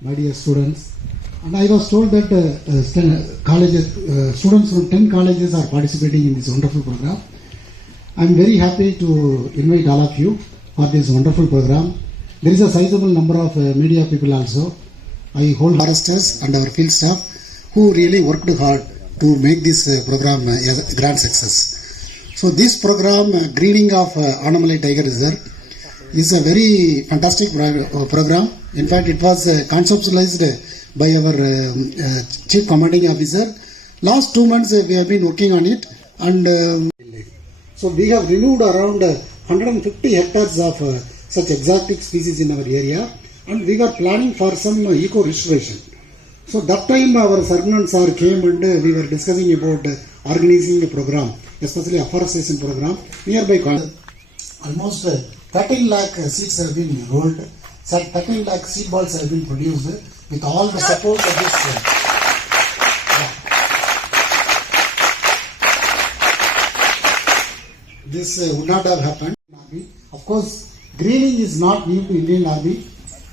my dear students. And I was told that uh, uh, colleges, uh, students from 10 colleges are participating in this wonderful program. I'm very happy to invite all of you for this wonderful program. There is a sizable number of uh, media people also. I hold foresters and our field staff who really worked hard to make this uh, program uh, a grand success. So this program, Greening of Annamalai Tiger Reserve, is a very fantastic uh, program. In fact, it was uh, conceptualized uh, by our um, uh, chief commanding officer. Last two months uh, we have been working on it, and um, so we have removed around uh, 150 hectares of uh, such exotic species in our area, and we were planning for some uh, eco restoration. So that time our Sarnan sir came and uh, we were discussing about uh, organizing a program, especially afforestation program nearby. Almost uh, 13 lakh seeds have been rolled. 13 lakh seed balls have been produced with all the support of this. Uh, this uh, would not have happened. Of course, greening is not new to Indian Army.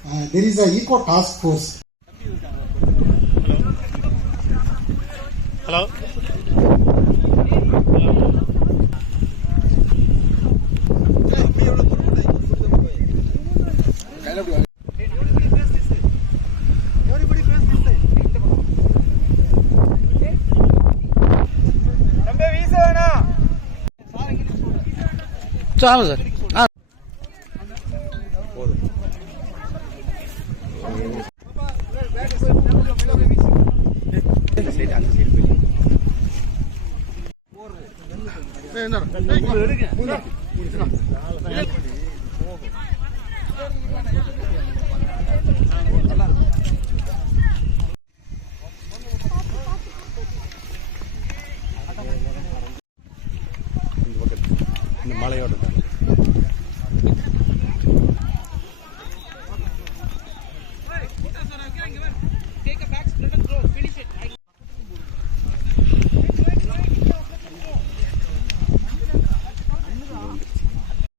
Uh, there is a eco task force sir ஆமாம் sir ஆ என்ன